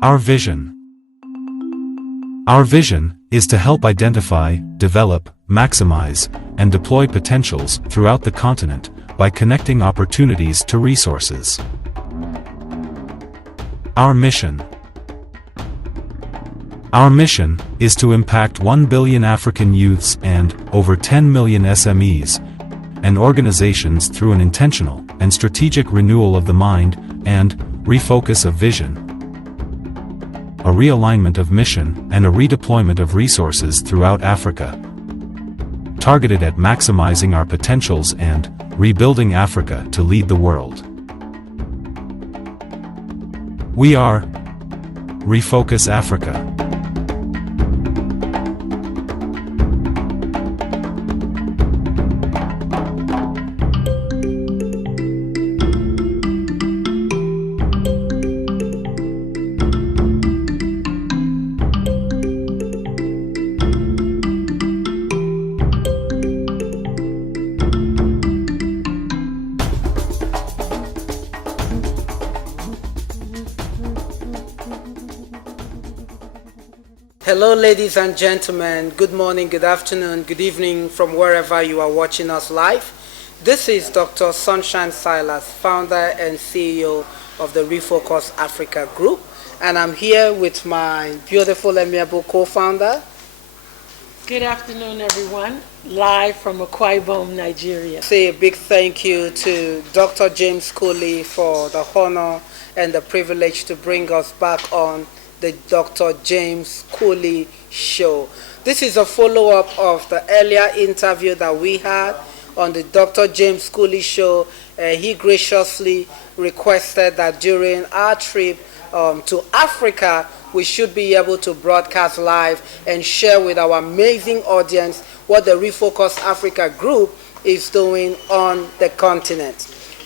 Our vision. Our vision is to help identify, develop, maximize, and deploy potentials throughout the continent by connecting opportunities to resources. Our mission. Our mission is to impact 1 billion African youths and over 10 million SMEs and organizations through an intentional and strategic renewal of the mind and refocus of vision, a realignment of mission and a redeployment of resources throughout Africa, targeted at maximizing our potentials and rebuilding Africa to lead the world. We are Refocus Africa. Hello ladies and gentlemen, good morning, good afternoon, good evening from wherever you are watching us live. This is Dr. Sunshine Silas, founder and CEO of the Refocus Africa Group, and I'm here with my beautiful amiable co-founder. Good afternoon everyone, live from Akwa, Ibom, Nigeria. Say a big thank you to Dr. James Cooley for the honor and the privilege to bring us back on the Dr. James Cooley Show. This is a follow-up of the earlier interview that we had on the Dr. James Cooley Show. He graciously requested that during our trip to Africa, we should be able to broadcast live and share with our amazing audience what the Refocus Africa Group is doing on the continent.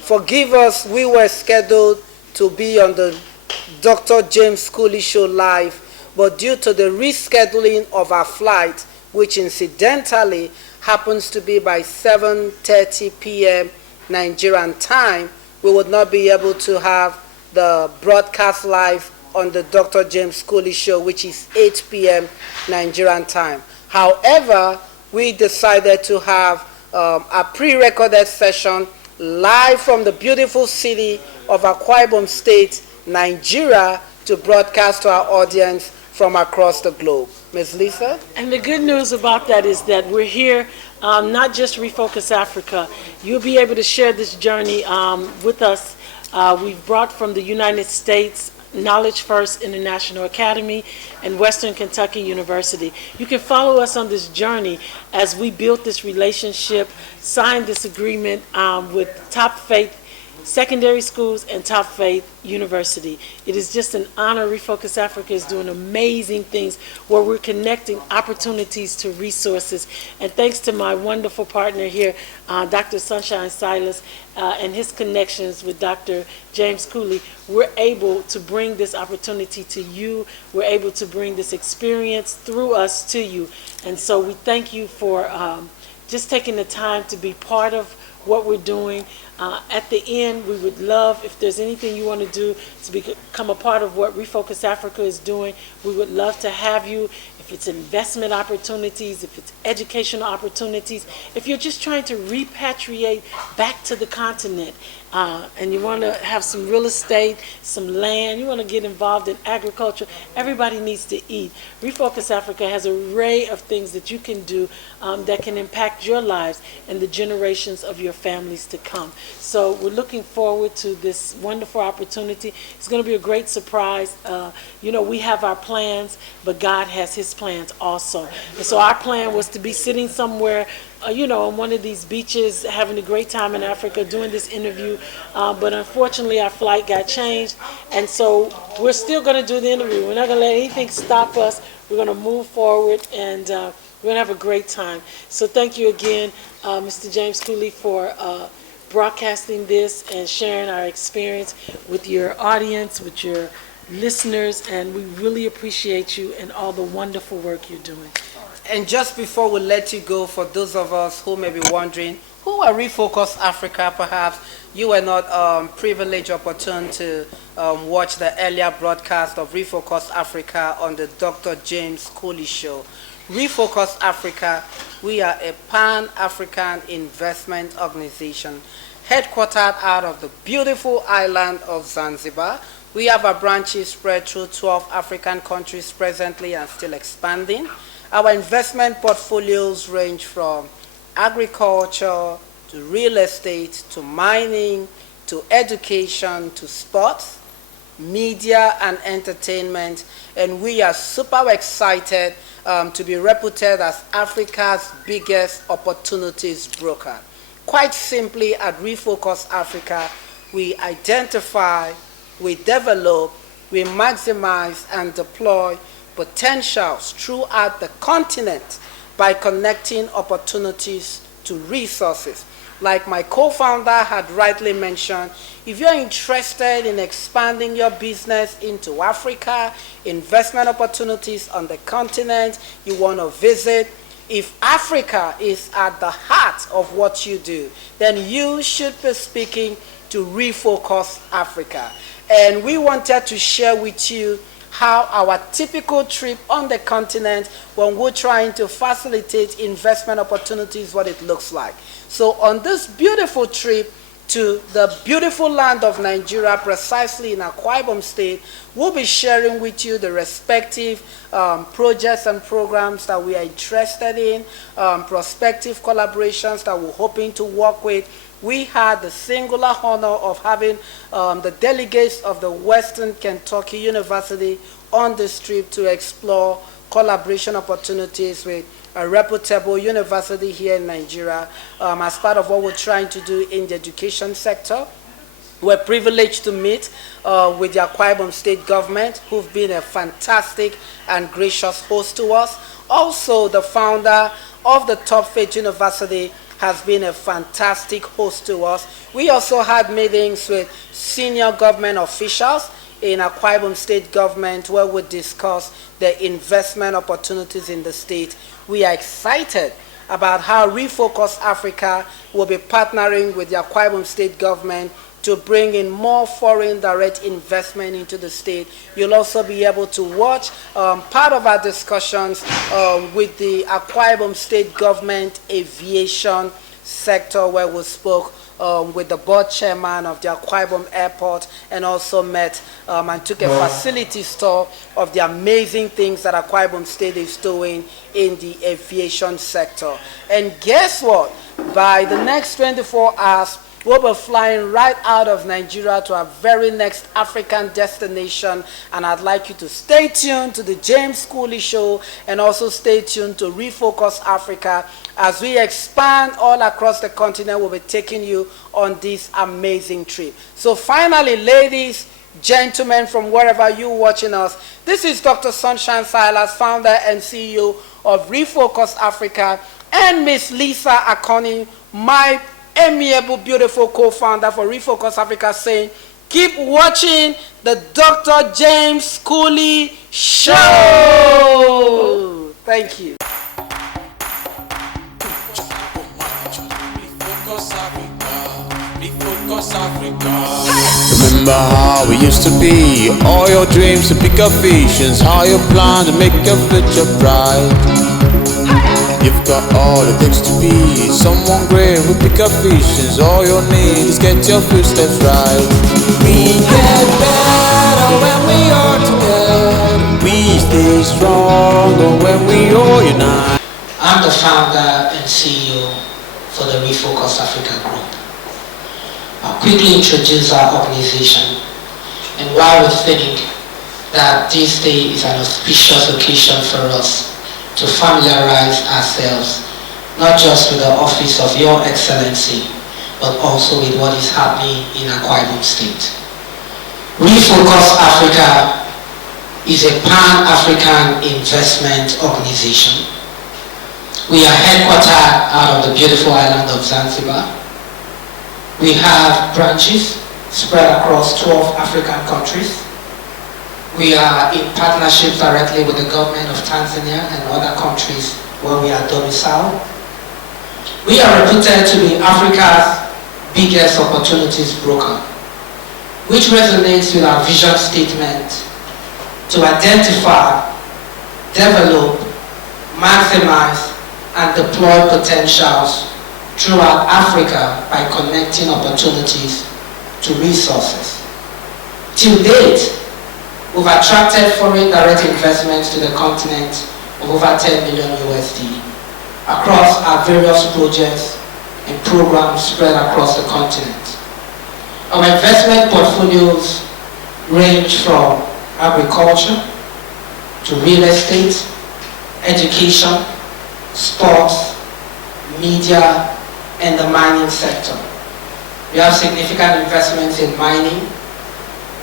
Forgive us, we were scheduled to be on the Dr. James Cooley Show live, but due to the rescheduling of our flight, which incidentally happens to be by 7:30 p.m. Nigerian time, we would not be able to have the broadcast live on the Dr. James Cooley Show, which is 8 p.m. Nigerian time. However, we decided to have a pre-recorded session live from the beautiful city of Akwa Ibom State, Nigeria, to broadcast to our audience from across the globe. Ms. Lisa? And the good news about that is that we're here, not just Refocus Africa. You'll be able to share this journey with us. We've brought from the United States Knowledge First International Academy and Western Kentucky University. You can follow us on this journey as we built this relationship, signed this agreement with Top Faith secondary schools and Top Faith University. It is just an honor. Refocus Africa is doing amazing things where we're connecting opportunities to resources. And thanks to my wonderful partner here, Dr. Sunshine Silas, and his connections with Dr. James Cooley, we're able to bring this opportunity to you. We're able to bring this experience through us to you. And so we thank you for just taking the time to be part of what we're doing. At the end, we would love, if there's anything you want to do to become a part of what Refocus Africa is doing, we would love to have you. If it's investment opportunities, if it's educational opportunities, if you're just trying to repatriate back to the continent, and you want to have some real estate, some land, you want to get involved in agriculture, everybody needs to eat. Refocus Africa has an array of things that you can do that can impact your lives and the generations of your families to come. So we're looking forward to this wonderful opportunity. It's going to be a great surprise. We have our plans, but God has his plans also. And so our plan was to be sitting somewhere on one of these beaches, having a great time in Africa, doing this interview. But unfortunately, our flight got changed. And so we're still going to do the interview. We're not going to let anything stop us. We're going to move forward, and we're going to have a great time. So thank you again, Mr. James Cooley, for broadcasting this and sharing our experience with your audience, with your listeners. And we really appreciate you and all the wonderful work you're doing. And just before we let you go, for those of us who may be wondering, who are Refocus Africa. Perhaps you were not privileged or opportune to watch the earlier broadcast of Refocus Africa on the Dr. James Cooley Show. Refocus Africa, we are a pan-African investment organization headquartered out of the beautiful island of Zanzibar. We have our branches spread through 12 African countries presently and still expanding. Our investment portfolios range from agriculture to real estate to mining to education to sports, media and entertainment, and we are super excited to be reputed as Africa's biggest opportunities broker. Quite simply, at Refocus Africa, we identify, we develop, we maximize and deploy potentials throughout the continent by connecting opportunities to resources. Like my co-founder had rightly mentioned, if you're interested in expanding your business into Africa, investment opportunities on the continent, you want to visit, if Africa is at the heart of what you do, then you should be speaking to Refocus Africa. And we wanted to share with you how our typical trip on the continent when we're trying to facilitate investment opportunities, what it looks like. So on this beautiful trip to the beautiful land of Nigeria, precisely in Akwa Ibom State, we'll be sharing with you the respective projects and programs that we are interested in, prospective collaborations that we're hoping to work with. We had the singular honor of having the delegates of the Western Kentucky University on this trip to explore collaboration opportunities with a reputable university here in Nigeria as part of what we're trying to do in the education sector. We're privileged to meet with the Akwa Ibom State government, who've been a fantastic and gracious host to us. Also, the founder of the Top Faith University has been a fantastic host to us. We also had meetings with senior government officials in Akwa Ibom State government where we discuss the investment opportunities in the state. We are excited about how Refocus Africa will be partnering with the Akwa Ibom State government to bring in more foreign direct investment into the state. You'll also be able to watch part of our discussions with the Akwa Ibom State government aviation sector, where we spoke with the board chairman of the Akwa Ibom Airport and also met and took a facility tour of the amazing things that Akwa Ibom State is doing in the aviation sector. And guess what? By the next 24 hours, we'll be flying right out of Nigeria to our very next African destination, and I'd like you to stay tuned to the James Cooley Show and also stay tuned to Refocus Africa as we expand all across the continent. We'll be taking you on this amazing trip. So finally, ladies, gentlemen, from wherever you're watching us, this is Dr. Sunshine Silas, founder and CEO of Refocus Africa, and Miss Lisa Akoni, my amiable, beautiful co-founder for Refocus Africa, saying, keep watching the Dr. James Cooley Show. Thank you. Remember how we used to be, all your dreams to pick up visions, how you plan to make your future bright. You've got all it takes to be someone great with pick up visions. All you need is get your footsteps right. We get better when we are together. We stay stronger when we all unite. I'm the founder and CEO for the Refocus Africa Group. I'll quickly introduce our organization and why we think that this day is an auspicious occasion for us to familiarize ourselves not just with the office of Your Excellency, but also with what is happening in Akwa Ibom State. Refocus Africa is a pan-African investment organization. We are headquartered out of the beautiful island of Zanzibar. We have branches spread across 12 African countries. We are in partnership directly with the government of Tanzania and other countries where we are domiciled. We are reputed to be Africa's biggest opportunities broker, which resonates with our vision statement to identify, develop, maximize, and deploy potentials throughout Africa by connecting opportunities to resources. Till date, we've attracted foreign direct investments to the continent of over 10 million USD across our various projects and programs spread across the continent. Our investment portfolios range from agriculture to real estate, education, sports, media, and the mining sector. We have significant investments in mining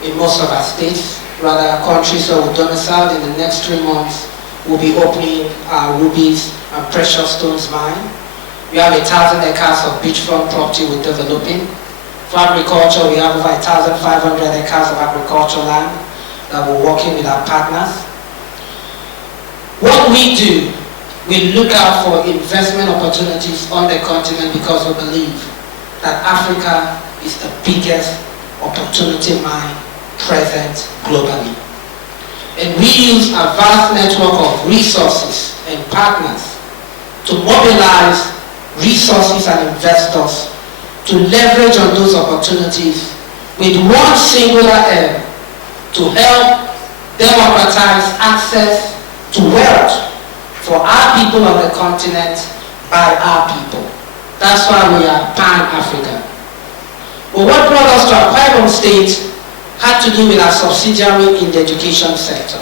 in most of our states. Rather, our countries where we domiciled in the next 3 months will be opening our rubies and precious stones mine. We have 1,000 acres of beachfront property we're developing. For agriculture, we have over 1,500 acres of agricultural land that we're working with our partners. What we do, we look out for investment opportunities on the continent because we believe that Africa is the biggest opportunity mine present globally. And we use a vast network of resources and partners to mobilize resources and investors to leverage on those opportunities with one singular aim: to help democratize access to wealth for our people on the continent by our people. That's why we are Pan-African. But what brought us to Akwa Ibom State had to do with our subsidiary in the education sector.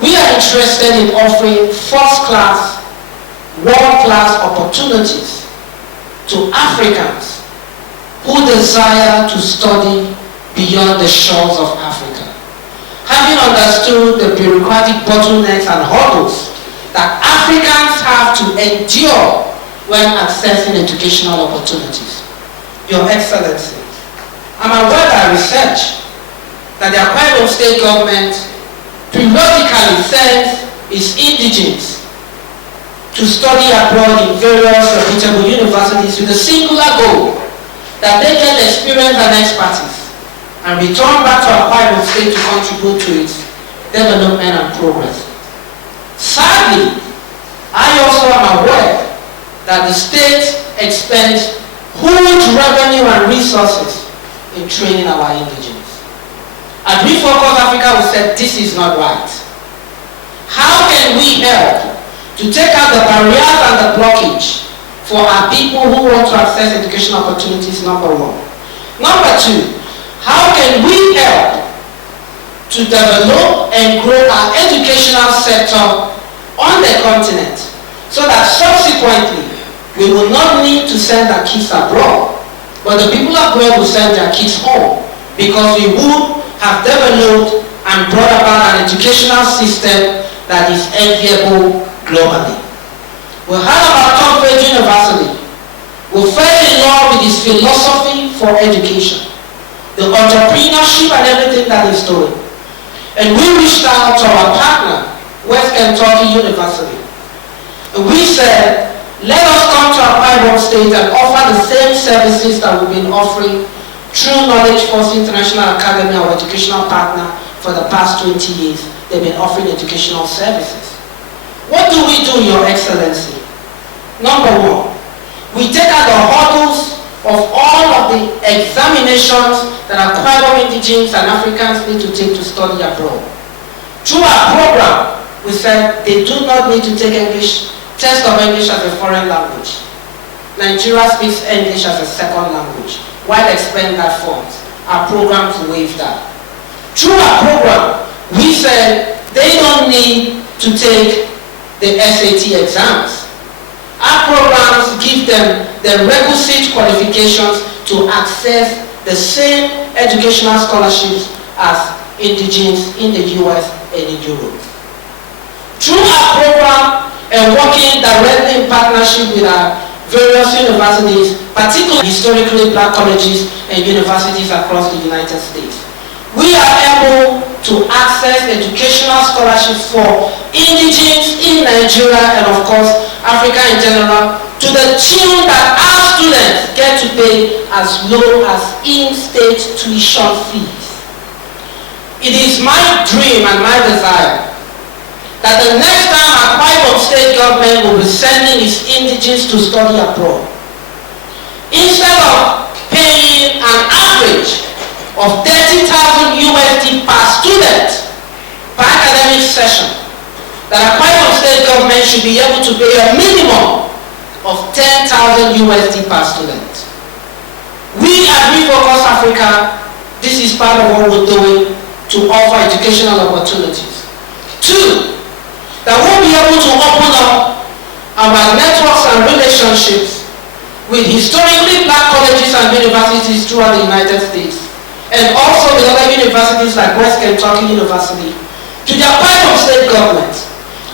We are interested in offering first-class, world-class opportunities to Africans who desire to study beyond the shores of Africa. Having understood the bureaucratic bottlenecks and hurdles that Africans have to endure when accessing educational opportunities. Your Excellency, I'm aware by research that the Akwa Ibom State government periodically sends its indigenes to study abroad in various reputable universities with the singular goal that they get experience and expertise and return back to Akwa Ibom State to contribute to its development and progress. Sadly, I also am aware that the state expends huge revenue and resources in training our indigenes. At Refocus Africa, we said this is not right. How can we help to take out the barriers and the blockage for our people who want to access educational opportunities? Number one. Number two, how can we help to develop and grow our educational sector on the continent so that subsequently we will not need to send our kids abroad, but the people abroad will send their kids home because we would have developed and brought about an educational system that is enviable globally. We heard about Top University. We fell in love with its philosophy for education, the entrepreneurship and everything that is doing. And we reached out to our partner, West Kentucky University. And we said, let us come to Akwa Ibom State and offer the same services that we've been offering through Knowledge Force International Academy, our educational partner, for the past 20 years. They've been offering educational services. What do we do, Your Excellency? Number one, we take out the hurdles of all of the examinations that Akwa Ibom indigenes and Africans need to take to study abroad. Through our program, we said they do not need to take test of English as a foreign language. Nigeria speaks English as a second language. While expending that funds, our program to waive that. Through our program, we said they don't need to take the SAT exams. Our programs give them the requisite qualifications to access the same educational scholarships as indigenes in the US and in Europe. Through our program and working directly in partnership with our various universities, particularly historically black colleges and universities across the United States, we are able to access educational scholarships for indigenes in Nigeria and of course Africa in general to the tune that our students get to pay as low as in-state tuition fees. It is my dream and my desire that the next time Akwa Ibom state government will be sending its indigenes to study abroad, instead of paying an average of 30,000 USD per student per academic session, that Akwa Ibom state government should be able to pay a minimum of 10,000 USD per student. We at Refocus Africa, this is part of what we're doing to offer educational opportunities. Two, that we'll be able to open up our networks and relationships with historically black colleges and universities throughout the United States, and also with other universities like West Kentucky University, to the Akwa Ibom state government,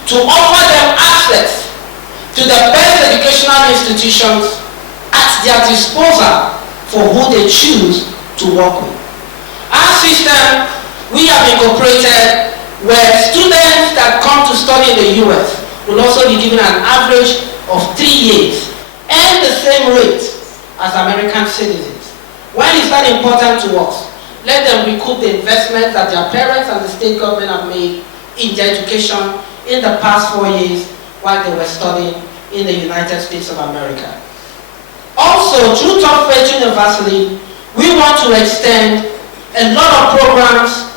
to offer them access to the best educational institutions at their disposal for who they choose to work with. Our system, we have incorporated where students that come to study in the US will also be given an average of 3 years and the same rate as American citizens. Why is that important to us? Let them recoup the investment that their parents and the state government have made in their education in the past 4 years while they were studying in the United States of America. Also, through Top Faith University, we want to extend a lot of programs,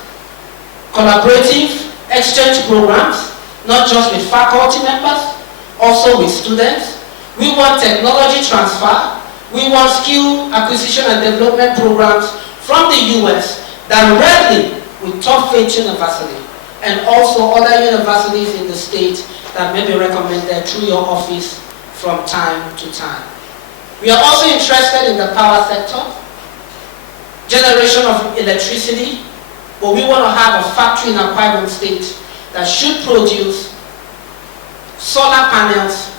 collaborative exchange programs, not just with faculty members, also with students. We want technology transfer. We want skill acquisition and development programs from the US directly with Top Faith University and also other universities in the state that may be recommended through your office from time to time. We are also interested in the power sector, generation of electricity, but we want to have a factory in Akwa Ibom State that should produce solar panels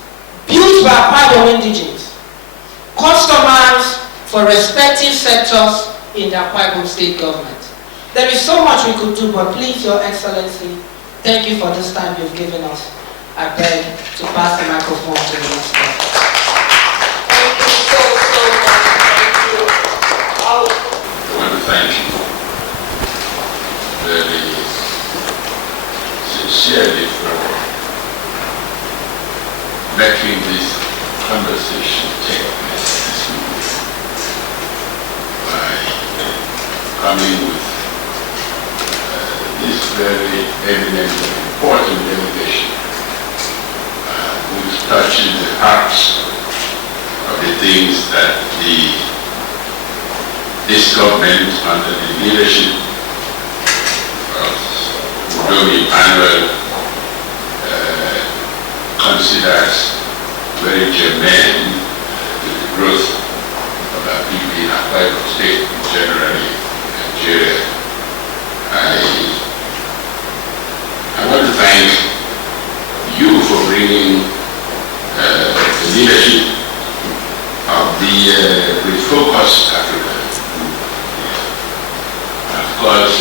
built by Akwa Ibom indigenes, customized for respective sectors in the Akwa Ibom State government. There is so much we could do, but please, Your Excellency, thank you for this time you've given us. I beg to pass the microphone to the next person. Thank you so much. Thank you. I want to thank you very sincerely for making this conversation take place this morning by coming with this very eminent and important delegation who's touching the hearts of the things that this government under the leadership of Udomi Emmanuel considers very germane to the growth of our people in Akwa Ibom State, generally Nigeria. I want to thank you for bringing the leadership of the Refocus Africa. Of course,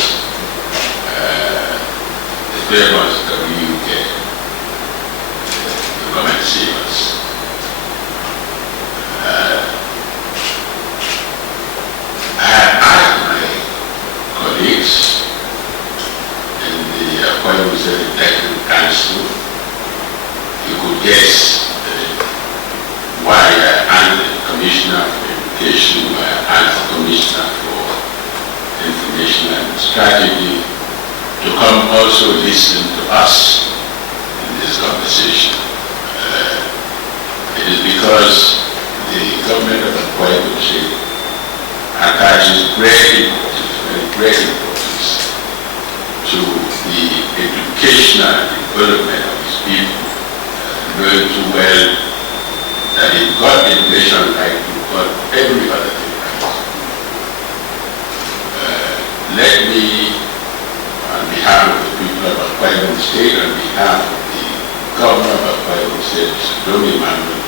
the famous WK to come and see us. I have asked my colleagues in the Akwa Ibom State Technical Council, you could guess why I asked the Commissioner for Education, why I asked the Commissioner for Information and Strategy to come also listen to us in this conversation. It is because the government of Akwa Ibom State attaches very great importance to the educational development of its people. Knowing too well that you've got education like you've got every other thing. Let me, on behalf of the people of Akwa Ibom State, on behalf of the governor of Akwa Ibom State, Mr. Udomi Emmanuel,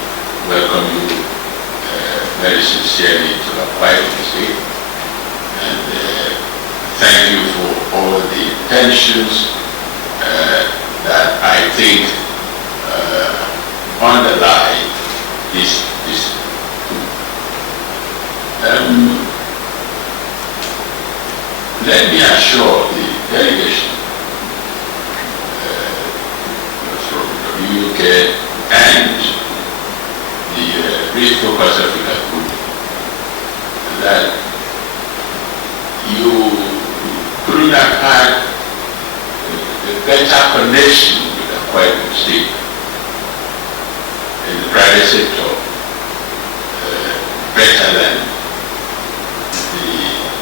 welcome you very sincerely to Akwa Ibom State, and thank you for all the attentions that I think underlie this. Let me assure the delegation from the UK and the Refocus Africa group that you couldn't have had a better connection with the Akwa State in the private sector, better than the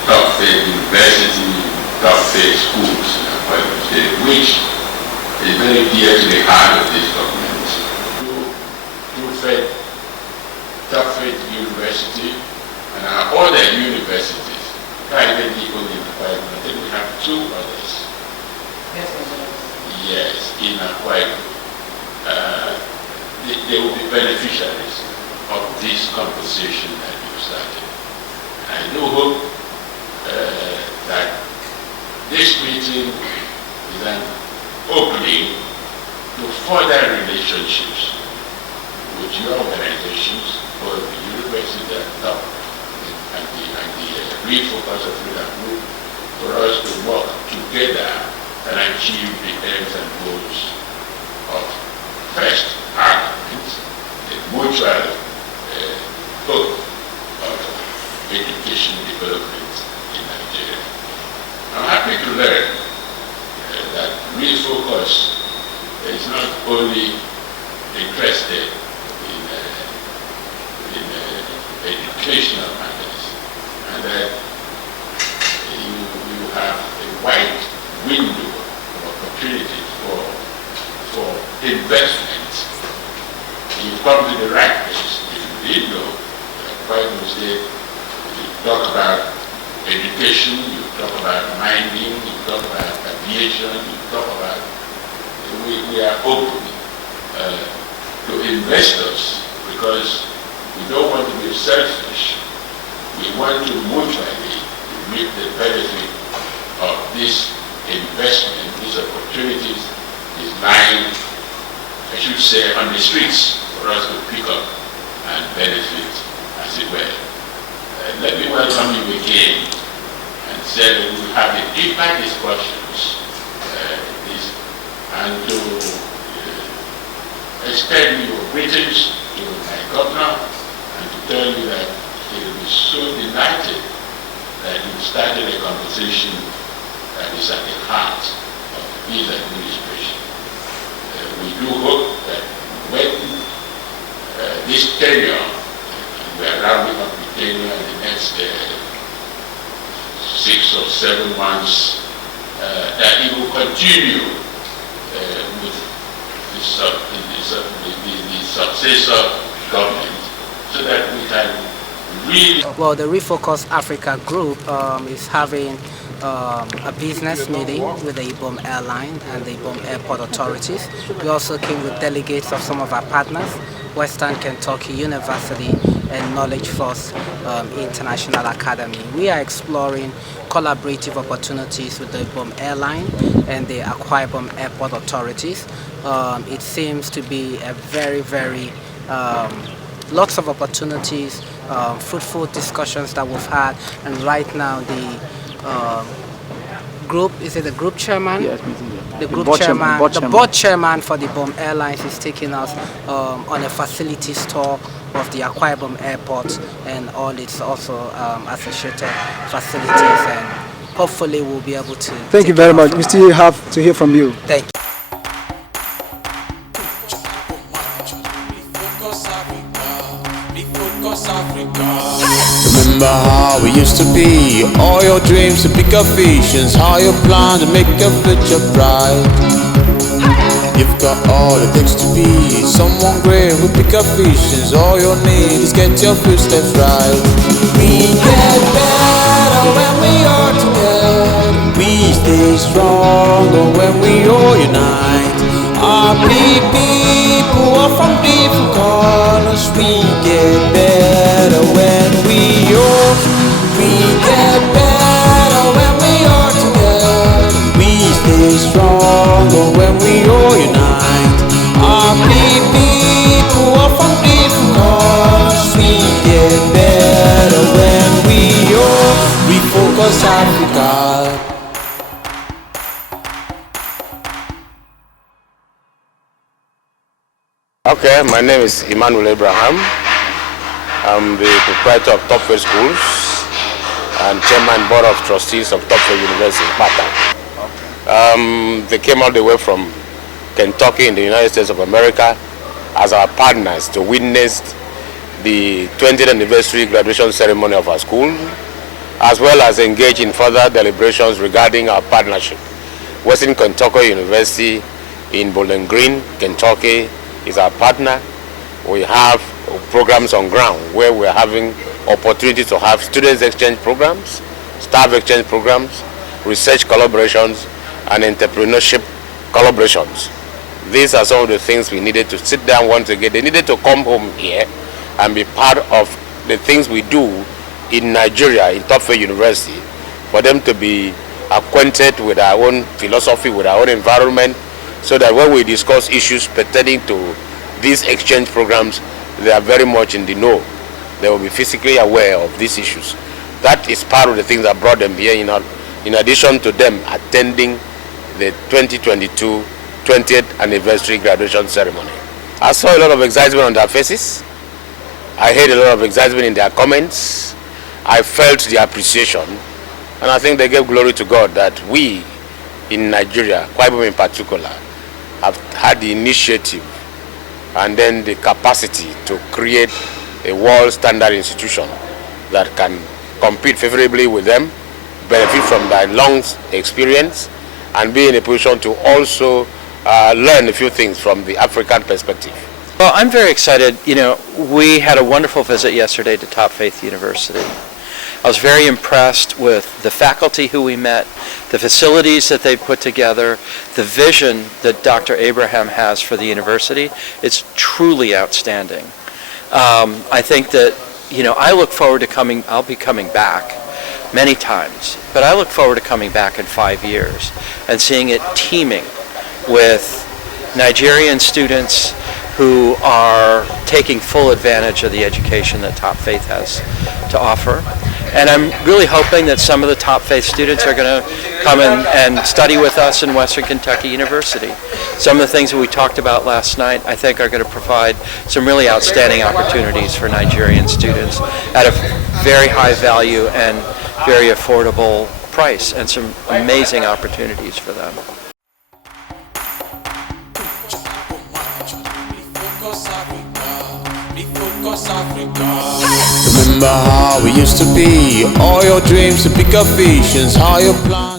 top faith university, top faith schools in Akwa State, which is very dear to the heart of this government. You fed top faith university and our other universities, privately owned in Akwa Ibom. I think we have 2 others. Yes, in Akwa Ibom. They will be beneficiaries of this conversation that you started. I do hope that this meeting is an opening to further relationships with your organizations, both the university at top and the Refocus Africa group, for us to work together and achieve the aims and goals of first arguments, the mutual hope of education development in Nigeria. I'm happy to learn that Refocus is not only interested in educational matters, and that you have a wide window of opportunities for investment. You've come to the right place. If you didn't know, quite mistake, you talk about education, you talk about mining, you talk about aviation, you talk about, we are open to investors because we don't want to be selfish. We want to mutually reap the benefit of this investment, these opportunities is lying, I should say, on the streets for us to pick up and benefit, as it were. Let me welcome you again and say that we will have a deeper discussions and to extend your greetings to my governor and to tell you that he will be so delighted that you started a conversation that is at the heart of his administration. We do hope that when this tenure, and we are rounding up the tenure in the next 6 or 7 months, that it will continue with the successor government so that we can really... Well, the Refocus Africa group is having a business meeting with the Ibom airline and the Ibom airport authorities. We also came with delegates of some of our partners, Western Kentucky University and Knowledge First International Academy. We are exploring collaborative opportunities with the Ibom airline and the Akwa Ibom airport authorities. It seems to be a very lots of opportunities, fruitful discussions that we've had, and right now the group, is it the group chairman? Yes, the group chairman, the board chairman for the Ibom Airlines is taking us on a facilities tour of the Akwa Ibom airport and all its also associated facilities, and hopefully we'll be able to... Thank you very much. We still have to hear from you. Thank you. Remember how we used to be, all your dreams to pick up visions, how you plan to make your future bright. You've got all it takes to be someone great with pick up visions. All you need is get your footsteps right. We get better when we are together. We stay stronger when we all unite. Our people are from different corners. We get better when we all. We get better when we are together. We stay stronger when we all unite. Our people are from different corners. Refocus Africa. Okay, my name is Emmanuel Abraham. I'm the proprietor of Top Faith Schools and chairman board of trustees of Top Faith University in Pata. They came all the way from Kentucky in the United States of America as our partners to witness the 20th anniversary graduation ceremony of our school, as well as engage in further deliberations regarding our partnership. Western Kentucky University in Bowling Green, Kentucky is our partner. We have programs on ground where we're having opportunity to have students exchange programs, staff exchange programs, research collaborations, and entrepreneurship collaborations. These are some of the things we needed to sit down once again. They needed to come home here and be part of the things we do in Nigeria, in Top Faith University, for them to be acquainted with our own philosophy, with our own environment, so that when we discuss issues pertaining to these exchange programs, they are very much in the know. They will be physically aware of these issues. That is part of the things that brought them here, in addition to them attending the 2022 20th anniversary graduation ceremony. I saw a lot of excitement on their faces. I heard a lot of excitement in their comments. I felt the appreciation, and I think they gave glory to God that we in Nigeria, Ibom in particular, have had the initiative and then the capacity to create a world standard institution that can compete favorably with them, benefit from their long experience, and be in a position to also learn a few things from the African perspective. Well, I'm very excited. You know, we had a wonderful visit yesterday to Top Faith University. I was very impressed with the faculty who we met, the facilities that they put together, the vision that Dr. Abraham has for the university. It's truly outstanding. I think that, you know, I look forward to I'll be coming back many times, but I look forward to coming back in 5 years and seeing it teeming with Nigerian students who are taking full advantage of the education that Top Faith has to offer. And I'm really hoping that some of the Top Faith students are going to come and study with us in Western Kentucky University. Some of the things that we talked about last night, I think, are going to provide some really outstanding opportunities for Nigerian students at a very high value and very affordable price, and some amazing opportunities for them. Remember how we used to be, all your dreams to pick up visions, how you plan.